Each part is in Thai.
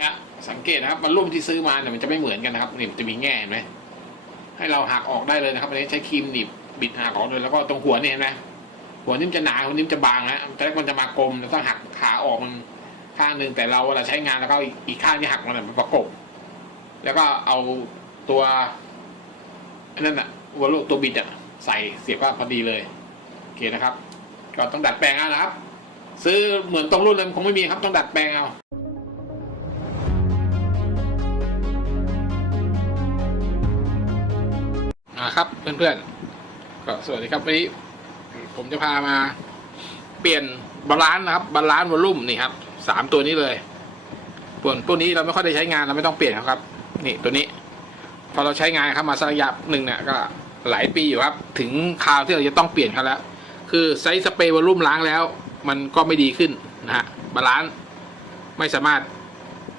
นี่ยสังเกตนะครับมันรุ่มที่ซื้อมาเนี่ยมันจะไม่เหมือนกันนะครับนี่มันจะมีแง่เห็นไหมให้เราหักออกได้เลยนะครับอันนี้ใช้ครีมหนีบบิดหักออกเลยแล้วก็ตรงหัวเนี่ยนไหมหัวนี่มจะหนาหัวนี่มจะบางนะแต่แรกมันจะมากลมแล้วต้องหักขาออกมันข้างหนึ่งแต่เราเวลาใช้งานแล้วก็อีกข้างที่หักมันมันประกบ แล้วก็เอาตัวนั้นอะหัวลูตัวบิดอะใส่เสียบก็พอดีเลยโอเคนะครับ ก็ต้องดัดแปลงเอานะครับ ซื้อเหมือนตรงรุ่นเลยมันคงไม่มีครับต้องดัดแปลงเอา ครับเพื่อนๆก็สวัสดีครับวันนี้ผมจะพามา เปลี่ยนบาลานซ์นะครับบาลานซ์วอลลุ่มนี่ครับสามตัวนี้เลยส่วนตัวนี้เราไม่ค่อยได้ใช้งานเราไม่ต้องเปลี่ยนครับ นี่ตัวนี้ พอเราใช้งานครับมาสักระยะหนึ่งเนี่ยก็หลายปีอยู่ครับ ถึงคราวที่เราจะต้องเปลี่ยนเขาแล้ว คือไซส์สเปรย์วอลลุ่มล้างแล้ว มันก็ไม่ดีขึ้นนะฮะบาลานซ์ไม่สามารถ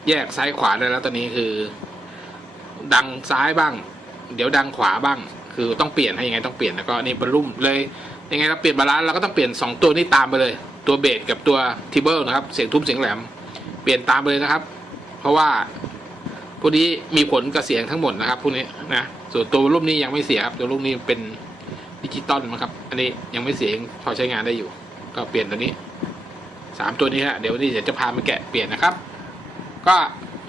แยกซ้ายขวาได้แล้วตอนนี้คือ ดังซ้ายบ้าง เดี๋ยวดังขวาบ้าง คือต้องเปลี่ยนให้ยังไงต้องเปลี่ยนแล้วก็นี่บอลลุ่มเลยยังไงเราเปลี่ยนบาลานซ์เราก็ต้องเปลี่ยน 2 ตัวนี้ตามไปเลย ตัวเบสกับตัวทิเบิลนะครับเสียงทุ้มเสียงแหลม เปลี่ยนตามไปเลยนะครับ เพราะว่าพวกนี้มีผลกับเสียงทั้งหมดนะครับพวกนี้นะส่วนตัวรุ่มนี้ยังไม่เสียครับตัวรุ่มนี้เป็นดิจิตอลนะครับ อันนี้ยังไม่เสียงพอใช้งานได้อยู่ ก็เปลี่ยนตัวนี้สามตัวนี้ฮะเดี๋ยววันนี้เดี๋ยวจะพามาแกะเปลี่ยนนะครับ ก็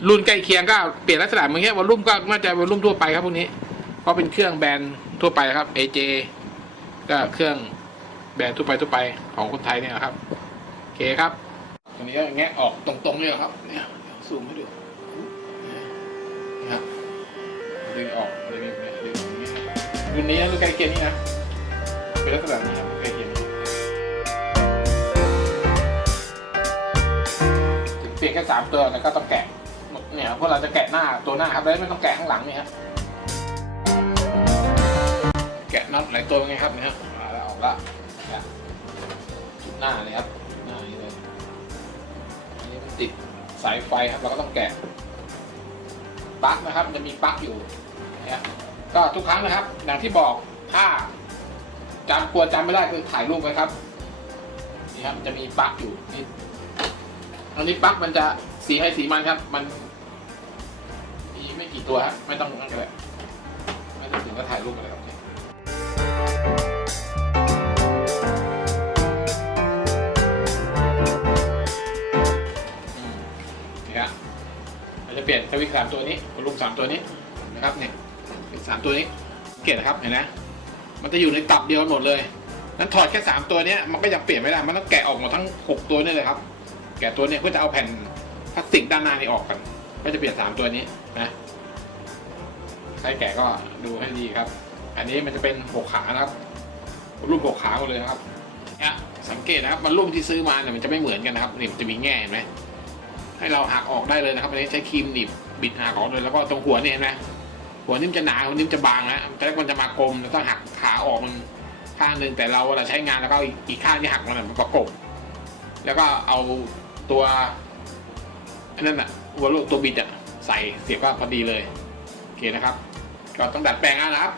รุ่นใกล้เคียงก็เปลี่ยนลักษณะเหมือนแค่วอลลุ่มก็น่าจะวอลลุ่มทั่วไปครับพวกนี้ เพราะเป็นเครื่องแบรนด์ทั่วไปครับ AJ ก็เครื่องแบรนด์ทั่วไปทั่วไปของคนไทยเนี่ยครับโอเคครับตัวนี้ก็แงะออกตรงๆเลยครับ เนี่ยซูมให้ดูนี่ครับดึงออกดึงอย่างเงี้ยดึงอย่างเงี้ยรุ่นนี้นะรุ่นใกล้เคียงนี่นะเป็นลักษณะนี้ครับใกล้เคียนี้ถึงเปลี่ยนแค่สามตัวแต่ก็ต้องแกะเนี่ยพวกเราจะแกะหน้าตัวหน้าครับแล้วไม่ต้องแกะข้างหลังนี่ครับ น็อตหลายตัวเป็นไงครับเนี่ยครับมาแล้วออกละเนี่ยจุดหน้าเลยครับหน้านี้เลยอันนี้มันติดสายไฟครับเราก็ต้องแกะปลั๊กนะครับมันจะมีปลั๊กอยู่นี่ยก็ทุกครั้งนะครับอย่างที่บอกถ้าจำกลัวจำไม่ได้คือถ่ายรูปไว้ครับนี่ครับจะมีปลั๊กอยู่นี่อันนี้ปลั๊กมันจะสีให้สีมันครับ มันมีไม่กี่ตัวครับไม่ต้องนั่นก็ได้ไม่ต้องถึงก็ถ่ายรูปอะไรครับ วิตช์สามตัวนี้ลุงสามตัวนี้นะครับเนี่ยสามตัวนี้เกตนะครับเห็นไหมมันจะอยู่ในตับเดียวหมดเลยนั้นถอดแค่สามตัวนี้มันก็ยังเปลี่ยนไม่ได้มันต้องแกะออกหมดทั้งหกตัวนี่เลยครับ แกะตัวนี้เพื่อจะเอาแผ่นพลาสติกด้านหน้านี้ออกกัน ก็จะเปลี่ยนสามตัวนี้นะใครแกะก็ดูให้ดีครับ อันนี้มันจะเป็นหกขานะครับรุ่นหกขาหมดเลยนะครับนี่ยสังเกตนะครับมันรุ่นที่ซื้อมาเนี่ยมันจะไม่เหมือนกันนะครับนี่มันจะมีแง่เห็นไหมให้เราหักออกได้เลยนะครับอันนี้ใช้ครีมหนีบ บิดหักออกเลยแล้วก็ตรงหัวเนี่ยเห็นไหมหัวนี่มจะหนาหัวนี่มจะบางนะแต่แรกมันจะมากลมแล้วต้องหักขาออกมันข้างหนึ่งแต่เราเวลาใช้งานแล้วก็อีกข้างที่หักมันมันประกบแล้วก็เอาตัวอันนั้นอะหัวลูกตัวบิดอะใส่เสียบก็พอดีเลยโอเคนะครับ ก็ต้องดัดแปลงเอานะครับ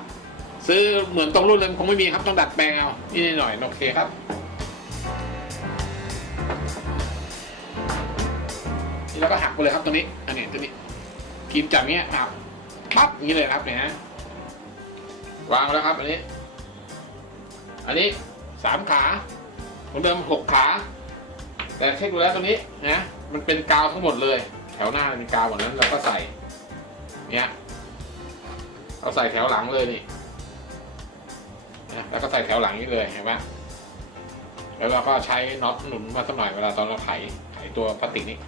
ซื้อเหมือนตรงรุ่นเลยคงไม่มีครับต้องดัดแปลงเอานี่หน่อยโอเคครับแล้วก็หักไปเลยครับตรงนี้ อันนี้ตัวนี้ ครีมจับเงี้ยหักปั๊บนี้เลยครับเนี่ยฮะวางแล้วครับอันนี้ อันนี้สามขาเหมือนเดิมหกขา แต่เช็คดูแล้วตรงนี้นะมันเป็นกาวทั้งหมดเลย แถวหน้าเป็นกาวหมดนั้นเราก็ใส่เนี่ยเราใส่แถวหลังเลยนี่นะแล้วก็ใส่แถวหลังนี้เลยเห็นไหมแล้วเราก็ใช้น็อตหนุนมาสักหน่อยเวลาตอนเราไขไขตัวพลาสติกนี่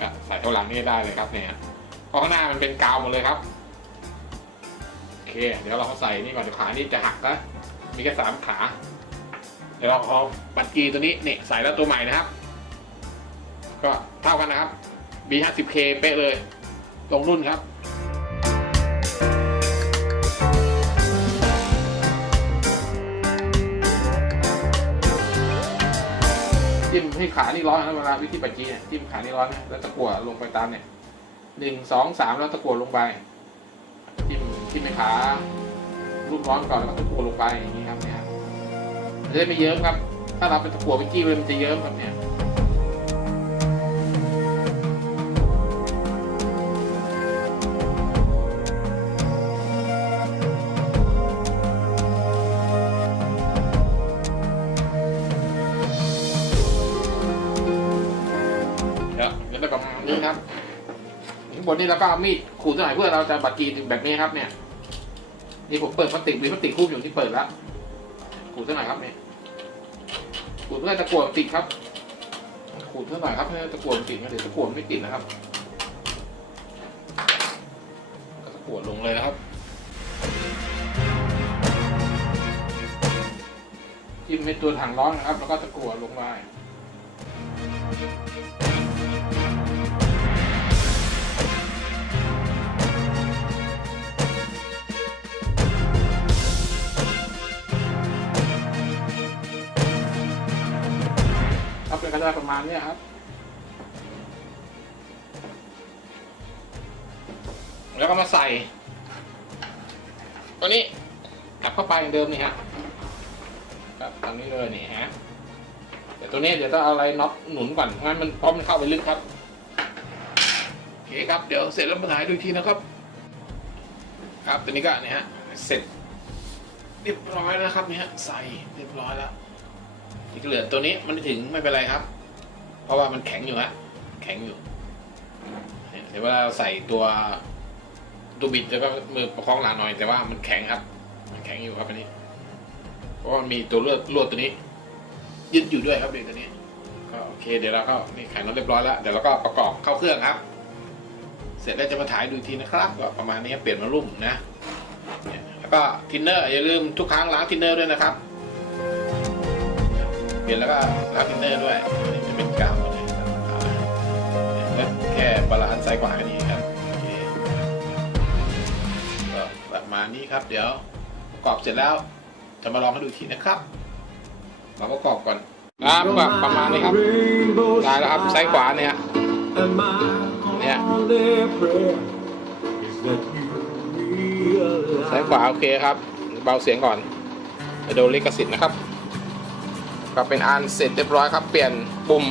ก็ใส่เท่าหลังนี่ได้เลยครับเนี่ยเพราะข้างหน้ามันเป็นกาวหมดเลยครับโอเค เดี๋ยวเราใส่นี่ก่อนเดี๋ยวขานี่จะหักนะมีแค่สามขา เดี๋ยวเราเอาปัดกีตัวนี้นี่ใส่แล้วตัวใหม่นะครับ ก็เท่ากันนะครับ B50K เป๊ะเลย ตรงรุ่นครับ จิ้มให้ขานี่ร้อนนะเวลาวิธีปัจจีเนี่ยจิ้มขานี่ร้อนนะแล้วตะกั่วลงไปตามเนี่ยหนึ่งสองสามแล้วตะกั่วลงไปจิ้มจิ้มในขาลูกร้อนก่อนแล้วก็ตะกั่วลงไปอย่างนี้ครับเนี่ยมันจะได้ไม่เยิ้มครับ ถ้าเราเป็นตะกั่วไปจี้เลยมันจะเยิ้มครับเนี่ย ประมาณนี้ครับข้างบนนี้เราก็เอามีดขูดสักหน่อยเพื่อเราจะบัดกีแบบนี้ครับ เนี่ย นี่ผมเปิดพลาสติกมีพลาสติกคู่อยู่ที่เปิดแล้วขูดสักหน่อยครับเนี่ยขูดเพื่อตะกั่วติดครับขูดสักหน่อยครับให้ตะกั่วติดนะเดี๋ยวตะกั่วไม่ติดนะครับก็ตะกั่วลงเลยนะครับจิ้มในตัวถังร้อนนะครับ แล้วก็ตะกั่วลงไป ครับเป็นกรประมาณนี้ครับ แล้วก็มาใส่ ตัวนี้กลับเข้าไปอย่างเดิมนี่ฮะแบบตามนี้เลยนี่ฮะแต่ตัวนี้เดี๋ยวต้องเอาอะไรน็อตหนุนก่อนงั้นมันพร้อมมันเข้าไปลึกครับโอเคครับเดี๋ยวเสร็จแล้วมาถ่ายดูทีนะครับ ครับตัวนี้ก็เนี่ยฮะเสร็จเรียบร้อยแล้วครับเนี่ยฮะใส่เรียบร้อยแล้วที่เหลือตัวนี้มันถึงไม่เป็นไรครับ เพราะว่ามันแข็งอยู่ฮะแข็งอยู่เนี่ยเดี๋ยวเวลาเราใส่ตัวตัวบิดจะก็มือประคองหลาหน่อยแต่ว่ามันแข็งครับ มันแข็งอยู่ครับอันนี้ เพราะว่ามันมีตัวเลือดลวดตัวนี้ ยึดอยู่ด้วยครับเด็กตัวนี้ก็โอเคเดี๋ยวเราก็นี่ไขน็อตเรียบร้อยแล้วเดี๋ยวเราก็ประกอบเข้าเครื่องครับ เสร็จแล้วจะมาถ่ายดูทีนะครับก็ประมาณนี้เปลี่ยนมารุ่มนะแล้วก็ทินเนอร์อย่าลืมทุกครั้งล้างทินเนอร์ด้วยนะครับ เปลี่ยนแล้วก็ล้างทินเนอร์ด้วย เป็นกาวเลยแล้วแค่บาลานซ์ซ้ายขวาแค่นี้ครับโอเคก็ประมาณนี้ครับ เดี๋ยวประกอบเสร็จแล้วจะมาลองให้ดูทีนะครับเราประกอบก่อนครับก็ประมาณนี้ครับได้แล้วครับซ้ายขวาเนี่ยเนี่ยซ้ายขวาโอเคครับ เบาเสียงก่อนไปโดนลิขสิทธิ์นะครับ ก็เป็นอันเสร็จเรียบร้อยครับ เปลี่ยนปุ่ม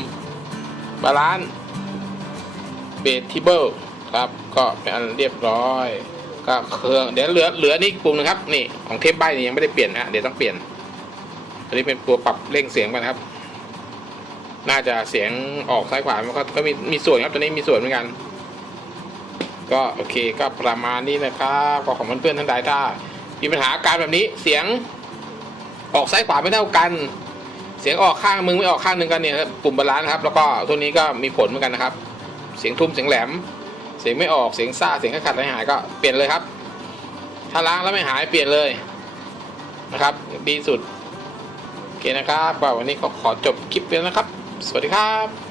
บาลานซ์เบสทิเบิลครับ ก็เป็นอันเรียบร้อย ก็เครื่องเดี๋ยวเหลือเหลือนี่ปุ่มหนึงครับ นี่ของเทปใบนี่ยังไม่ได้เปลี่ยนนะเดี๋ยวต้องเปลี่ยนตัวนี้เป็นตัวปรับเร่งเสียงไปนครับ น่าจะเสียงออกซ้ายขวามันก็ก็มีมีส่วนครับตัวนี้มีส่วนเหมือนกันก็โอเคก็ประมาณนี้นะครับก็ของเพื่อนๆท่านใดถ้ามีปัญหาการแบบนี้เสียงออกซ้ายขวาไม่เท่ากัน สียงออกข้างมึงไม่ออกข้างหนึ่งกันเนี่ยปุ่มบาลานซ์ครับ แล้วก็ตัวนี้ก็มีผลเหมือนกันนะครับ เสียงทุ่มเสียงแหลม เสียงไม่ออกเสียงซ่าเสียงขัดๆหายก็เปลี่ยนเลยครับ ถ้าล้างแล้วไม่หายเปลี่ยนเลยนะครับ ดีสุดโอเคนะครับวันนี้ก็ขอจบคลิปไปแล้วนะครับ สวัสดีครับ